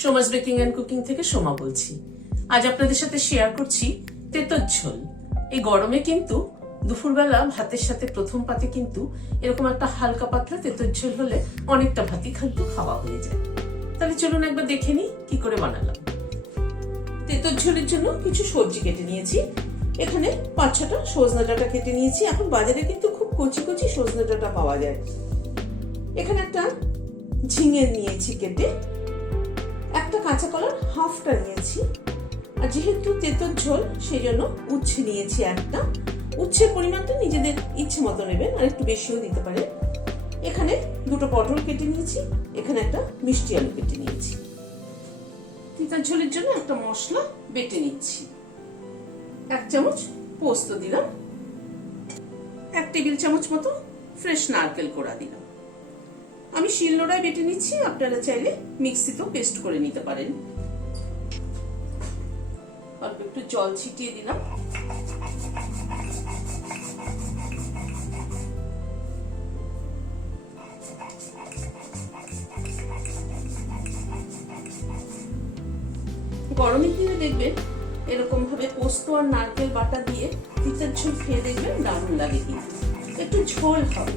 Soma's baking and cooking থেকে সোমা বলছি। আজ আপনাদের সাথে শেয়ার করছি তেঁতুল ঝোল। এই গরমে কিন্তু দুপুরবেলা ভাতের সাথে প্রথম পাতে কিন্তু এরকম একটা হালকা পাতলা তেঁতুল ঝোল হলে অনেকটা ভাতই কিন্তু খাওয়া হয়ে যায়। তাহলে চলুন একবার দেখে নিই কি করে বানালাম। তেঁতুল ঝোলের জন্য কিছু সবজি কেটে নিয়েছি। এখানে 5-6টা সজনে ডাঁটা কেটে নিয়েছি। এখন বাজারে কিন্তু খুব কচি কচি সজনে ডাঁটা পাওয়া যায়। এখানে একটা ঝিঙে নিয়েছি কেটে, একটা কাঁচা কলার হাফটা নিয়েছি। আর যেহেতু তেঁতুল ঝোল সেই জন্য উচ্ছে নিয়েছি একটা। উচ্ছের পরিমাণটা নিজেদের ইচ্ছে মতো নেবেন, আর একটু বেশিও দিতে পারেন। এখানে 2টো পটল কেটে নিয়েছি, এখানে একটা মিষ্টি আলু কেটে নিয়েছি। তেঁতুল ঝোলের জন্য একটা মশলা বেটে নিচ্ছি। 1 চামচ পোস্ত দিলাম, 1 টেবিল চামচ মতো ফ্রেশ নারকেল কোড়া দিলাম। আমি শিলনোড়ায় বেটে নিচ্ছি, আপনারা চাইলে মিক্সিতেও পেস্ট করে নিতে পারেন। অল্প একটু জল ছিটিয়ে দিলাম। গরমের দিনে দেখবেন এরকম ভাবে পোস্ত আর নারকেল বাটা দিয়ে তেঁতুল ঝোল খেয়ে দেখবেন দারুণ লাগে, কিন্তু একটু ঝোল হবে।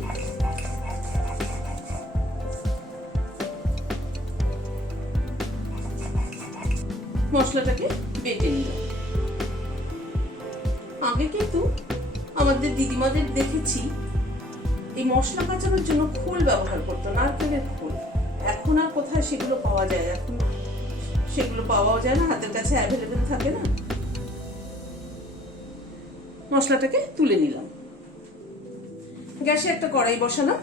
মশলাটাকে বেটে নিলাম। আগে কিন্তু আমাদের দিদিমাদের দেখেছি এই মশলা কাঁচানোর জন্য খোল ব্যবহার করতো, নারকেলের খোল। এখন আর কোথায় সেগুলো পাওয়া যায়? এখন সেগুলো পাওয়াও যায় না, হাতের কাছে অ্যাভেলেবেল থাকে না। মশলাটাকে তুলে নিলাম। গ্যাসে একটা কড়াই বসালাম,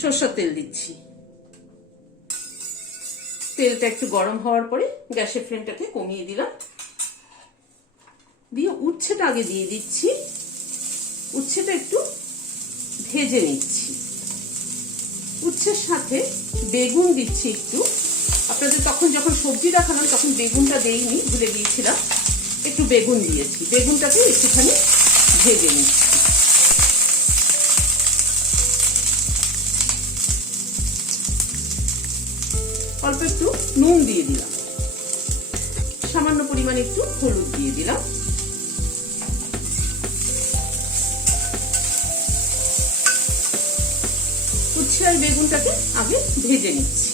সরষের তেল দিচ্ছি। তেলটা একটু গরম হওয়ার পরে গ্যাসের ফ্লেমটাকে কমিয়ে দিলাম, দিয়ে উচ্ছেটা আগে দিয়ে দিচ্ছি। উচ্ছেটা একটু ভেজে নিচ্ছি। উচ্ছের সাথে বেগুন দিচ্ছি একটু। আপনাদের তখন যখন সবজি দেখালাম তখন বেগুনটা দেইনি, ভুলে গিয়েছিলাম। একটু বেগুন দিয়েছি, বেগুনটাকে একটুখানি ভেজে নিচ্ছি। অল্প একটু নুন দিয়ে দিলাম, সামান্য পরিমাণে একটু হলুদ দিয়ে দিলাম। উচ্ছে আর বেগুনটাকে আগে ভেজে নিচ্ছি।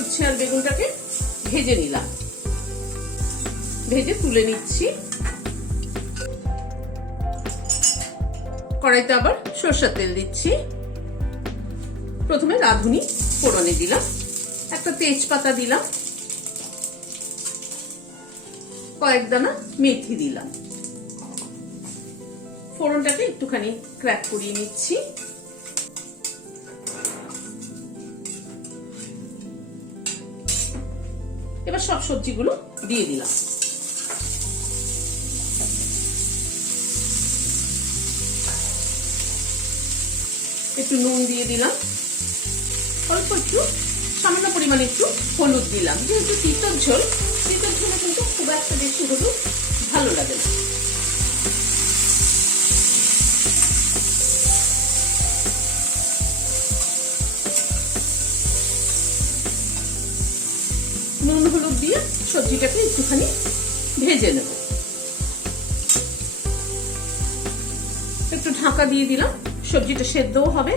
উচ্ছে আর বেগুনটাকে ভেজে নিলাম, ভেজে তুলে নিচ্ছি। কড়াইতে আবার সরষের তেল দিচ্ছি। প্রথমে রাঁধুনি ফোড়নে দিলাম, একটা তেজপাতা দিলাম, কয়েক দানা মেথি দিলাম। ফোড়নটাকে একটুখানি ক্র্যাক করিয়ে নিচ্ছি। এবার সব সবজিগুলো দিয়ে দিলাম। একটু নুন দিয়ে দিলাম, অল্প একটু সামান্য পরিমাণে একটু হলুদ দিলাম। যেহেতু তেঁতুল ঝোল, তেঁতুল ঝোলে কিন্তু খুব একটা বেশি হলুদ ভালো লাগে না। নুন হলুদ দিয়ে সবজিটাকে একটুখানি ভেজে নেব। একটু ঢাকা দিয়ে দিলাম, সবজিটা সেদ্ধও হবে।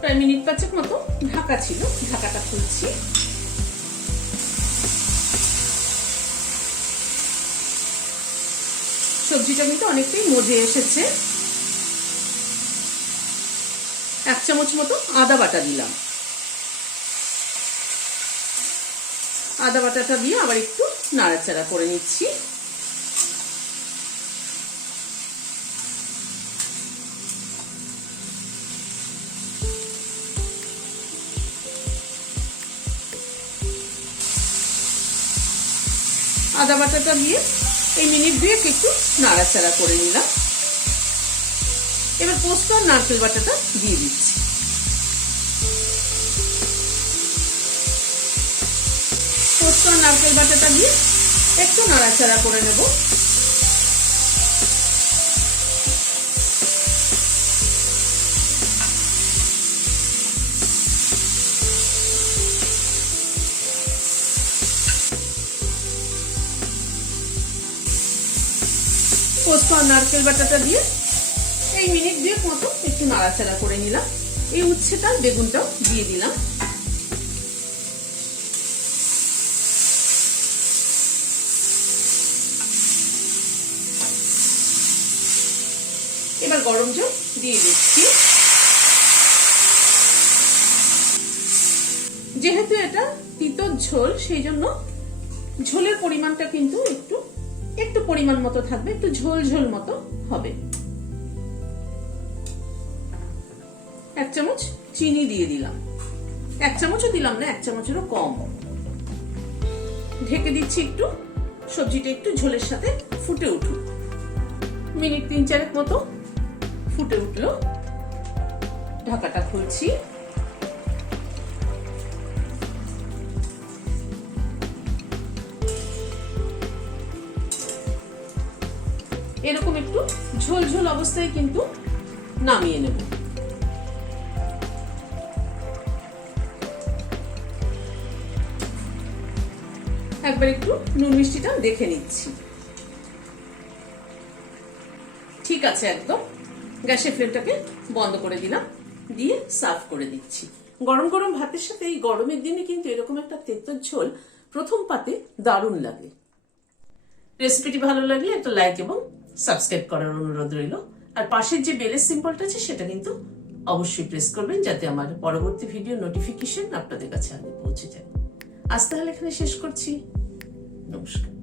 প্রায় মিনিট 5 মতো ঢাকা ছিল, ঢাকাটা খুলছি। সবজিটা কিন্তু অনেকটাই মজে এসেছে। 1 চামচ মতো আদা বাটা দিলাম। আদা বাটাটা দিয়ে আবার একটু নাড়াচাড়া করে নিচ্ছি। আদা বাটাটা দিয়ে এই মিনিট 2 একটু নাড়াচাড়া করে নিলাম। এবার পোস্ত আর নারকেল বাটাটা দিয়ে দিচ্ছি। পোস্ত আর নারকেল বাটাটা দিয়ে একটু নাড়াচাড়া করে নেব। পোস্ত আর নারকেল বাটাটা দিয়ে এই মিনিট 2 মতো একটু নাড়াচাড়া করে নিলাম। এই উচ্ছেটা বেগুনটাও দিয়ে দিলাম। এবার গরম জল দিয়ে দিচ্ছি। যেহেতু এটা তিতর ঝোল, সেই জন্য ঝোলের পরিমাণটা কিন্তু একটু পরিমাণ মতো থাকবে, একটু ঝোল ঝোল মতো হবে। 1 চামচ চিনি দিয়ে দিলাম। 1 চামচও দিলাম না, 1 চামচেরও কম। ঢেকে দিচ্ছি একটু, সবজিটা একটু ঝোলের সাথে ফুটে উঠুক। মিনিট 3-4 মতো ফুটে উঠলো, ঢাকাটা খুলছি। এরকম একটু ঝোল ঝোল অবস্থায় কিন্তু নামিয়ে নেব। একবার একটু নুন মিষ্টিটা দেখে নিচ্ছি। ঠিক আছে, একদম। গ্যাসের ফ্লেমটাকে বন্ধ করে দিলাম, দিয়ে সার্ভ করে দিচ্ছি। গরম গরম ভাতের সাথে এই গরমের দিনে কিন্তু এরকম একটা তেঁতুল ঝোল প্রথম পাতে দারুণ লাগে। রেসিপিটি ভালো লাগলে একটা লাইক এবং সাবস্ক্রাইব করার অনুরোধ রইল। আর পাশের যে বেলের সিম্বলটা আছে সেটা কিন্তু অবশ্যই প্রেস করবেন, যাতে আমার পরবর্তী ভিডিও নোটিফিকেশন আপনাদের কাছে আগে পৌঁছে যায়। আজ তাহলে এখানে শেষ করছি। নমস্কার।